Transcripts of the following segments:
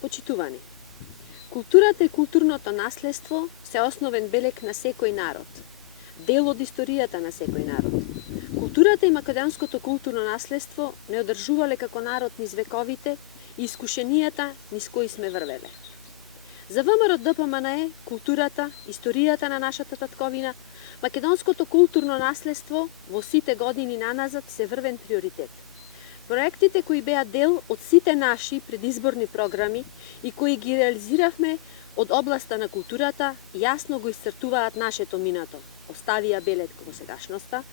Почитувани. Културата и културното наследство се основен белег на секој народ, дел од историјата на секој народ. Културата и македонското културно наследство не одржувале како народ низ вековите и искушенијата низ кои сме врвеле. За ВМРО ДПМНЕ културата, историјата на нашата татковина, македонското културно наследство во сите години наназад се врвен приоритет. Проектите кои беа дел од сите наши предизборни програми и кои ги реализиравме од областа на културата, јасно го исцртуваат нашето минато, оставија белег во сегашноста,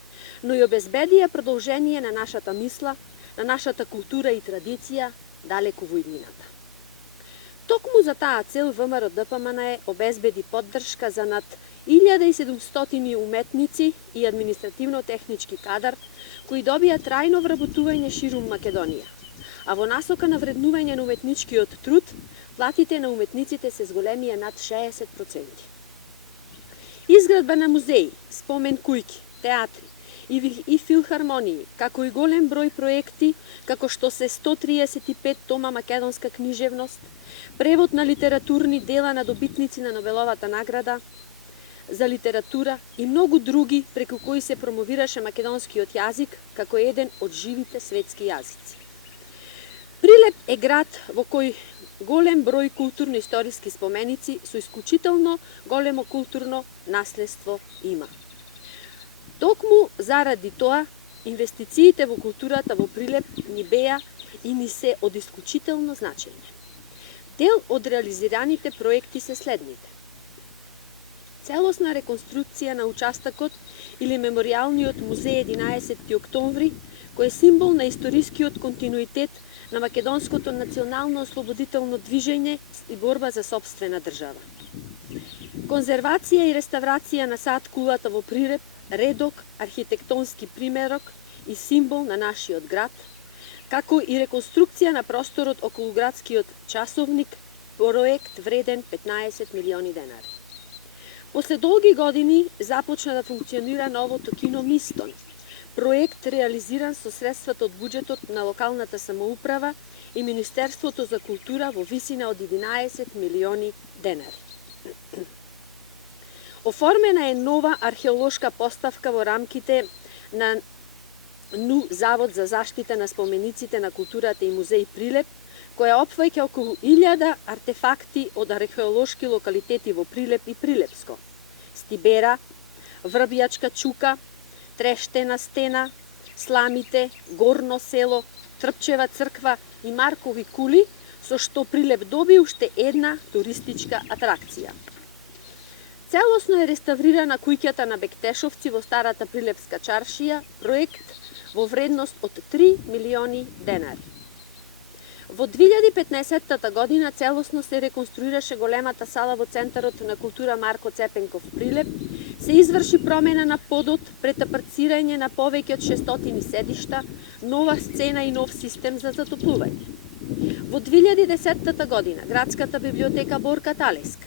но и обезбедија продолжение на нашата мисла, на нашата култура и традиција далеку во иднината. Токму за таа цел ВМРО ДПМНЕ обезбеди поддршка за над 1700 уметници и административно-технички кадар кои добија трајно вработување ширум Македонија, а во насока на вреднување на уметничкиот труд, платите на уметниците се зголемија над 60%. Изградба на музеи, спомен кујки, театри и филхармонии, како и голем број проекти, како што се 135 тома македонска книжевност, превод на литературни дела на добитници на Нобеловата награда за литература и многу други преку кои се промовираше македонскиот јазик како еден од живите светски јазици. Прилеп е град во кој голем број културно-историски споменици со исклучително големо културно наследство има. Токму заради тоа, инвестициите во културата во Прилеп ни беа и ни се од исклучително значење. Дел од реализираните проекти се следните. Целосна реконструкција на участокот или меморијалниот музеј 11. октомври, кој е символ на историскиот континуитет на македонското национално ослободително движење и борба за сопствена држава. Конзервација и реставрација на сад кулата во Прилеп, редок архитектонски примерок и символ на нашиот град, како и реконструкција на просторот околу градскиот часовник, проект вреден 15 милиони денари. После долги години започна да функционира новото кино Мистон, проект реализиран со средствата од буџетот на локалната самоуправа и Министерството за култура во висина од 11 милиони денари. Оформена е нова археолошка поставка во рамките на НУ Завод за заштита на спомениците на културата и музеј Прилеп, која опфаќа околу 1000 артефакти од археолошки локалитети во Прилеп и Прилепско. Стибера, Врбјачка чука, Трештена стена, Сламите, Горно село, Трпчева црква и Маркови кули, со што Прилеп доби уште една туристичка атракција. Целосно е реставрирана куќата на Бектешовци во старата Прилепска чаршија, проект во вредност од 3 милиони денари. Во 2015 година целосно се реконструираше големата сала во Центарот на култура Марко Цепенков Прилеп, се изврши промена на подот, претапарцирање на повеќе од 600 седишта, нова сцена и нов систем за затоплување. Во 2010 година градската библиотека Борка Талеск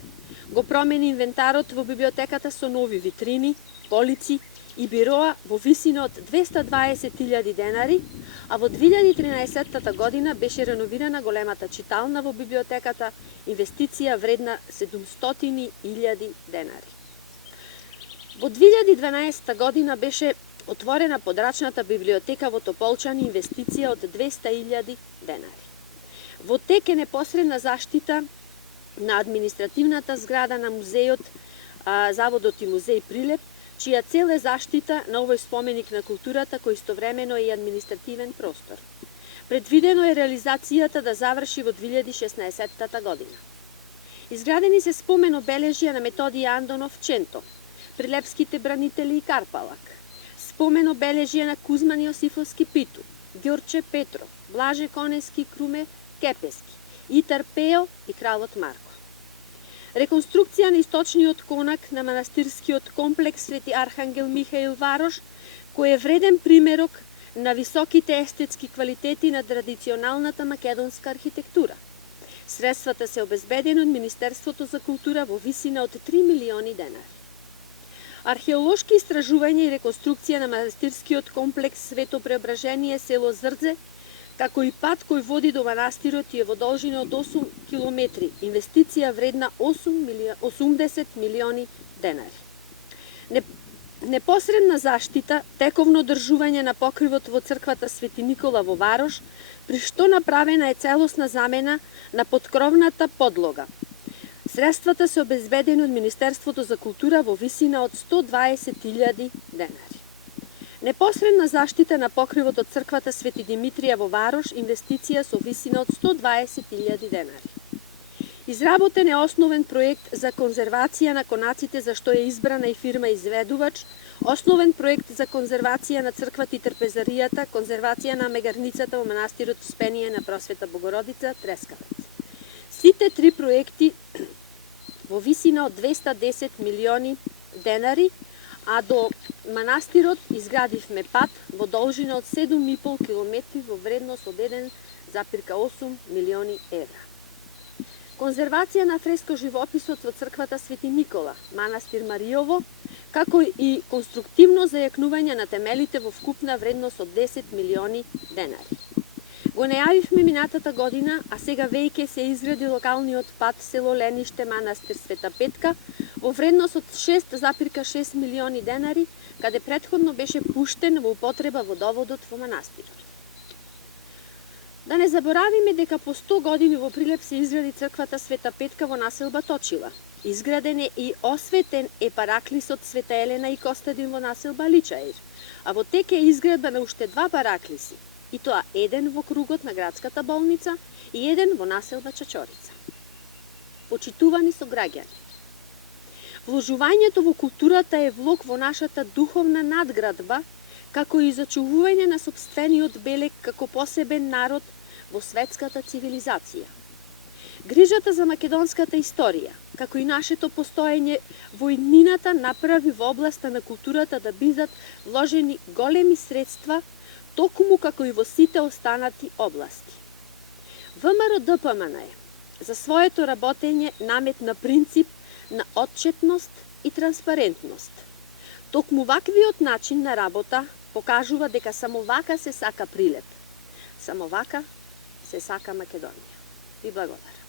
го промени инвентарот во библиотеката со нови витрини, полици и бироа во висина од 220.000 денари, а во 2013 година беше реновирана големата читална во библиотеката, инвестиција вредна 700.000 денари. Во 2012 година беше отворена подрачната библиотека во Тополчани, инвестиција од 200.000 денари. Во тек е непосредна заштита на административната зграда на музејот, Заводот и музеј Прилеп, чија цел е заштита на овој споменик на културата кој истовремено е и административен простор. Предвидено е реализацијата да заврши во 2016 година. Изградени се спомен обележја на Методија Андонов Ченто, Прилепските бранители и Карпалак, спомен обележја на Кузман Јосифовски Питу, Ѓорче Петро, Блаже Конески Круме Кепески, Итар Пео и Кралот Марко. Реконструкција на источниот конак на манастирскиот комплекс Свети Архангел Михаил Варош, кој е вреден примерок на високите естетски квалитети на традиционалната македонска архитектура. Средствата се обезбедени од Министерството за култура во висина од 3 милиони денари. Археолошки истражувања и реконструкција на манастирскиот комплекс Свето Преображение село Зрдзе, како и пат кој води до манастирот е во должина од 8 километри, инвестиција вредна 80 милиони денари. Непосредна заштита, тековно одржување на покривот во црквата Свети Никола во Варош, при што направена е целосна замена на подкровната подлога. Средствата се обезбедени од Министерството за култура во висина од 120.000 денари. Непосредна заштита на покривот од црквата Свети Димитрија во Варош, инвестиција со висина од 120.000 денари. Изработен е основен проект за конзервација на конаците за што е избрана и фирма изведувач, основен проект за конзервација на црквата и трпезаријата, конзервација на мегарницата во манастирот Успение на Просвета Богородица, Трескавец. Сите три проекти во висина од 210 милиони денари, а до манастирот изградивме пат во должина од 7,5 километри во вредност од 1,8 милиони евра. Конзервација на фреско живописот во црквата Свети Никола, манастир Маријово, како и конструктивно зајакнување на темелите во вкупна вредност од 10 милиони денари. Го најавивме минатата година, а сега веќе се изгради локалниот пат село Лениште, манастир Света Петка, во вредност од 6,6 милиони денари, каде претходно беше пуштен во употреба водоводот во манастирот. Да не заборавиме дека по 100 години во Прилеп се изгради црквата Света Петка во населба Точила. Изграден е и осветен е параклисот Света Елена и Костадин во населба Личаир, а во тек е изградба на уште 2 параклиси, и тоа еден во кругот на градската болница и еден во населба Чачорица. Почитувани сограѓани, вложувањето во културата е влог во нашата духовна надградба, како и зачувување на сопствениот белег како посебен народ во светската цивилизација. Грижата за македонската историја, како и нашето постоење во иднината направи во областа на културата да бидат вложени големи средства, токму како и во сите останати области. ВМРО ДПМН за своето работење наметна принцип на отчетност и транспарентност. Токму ваквиот начин на работа покажува дека само вака се сака Прилеп. Само вака се сака Македонија. Ви благодарам.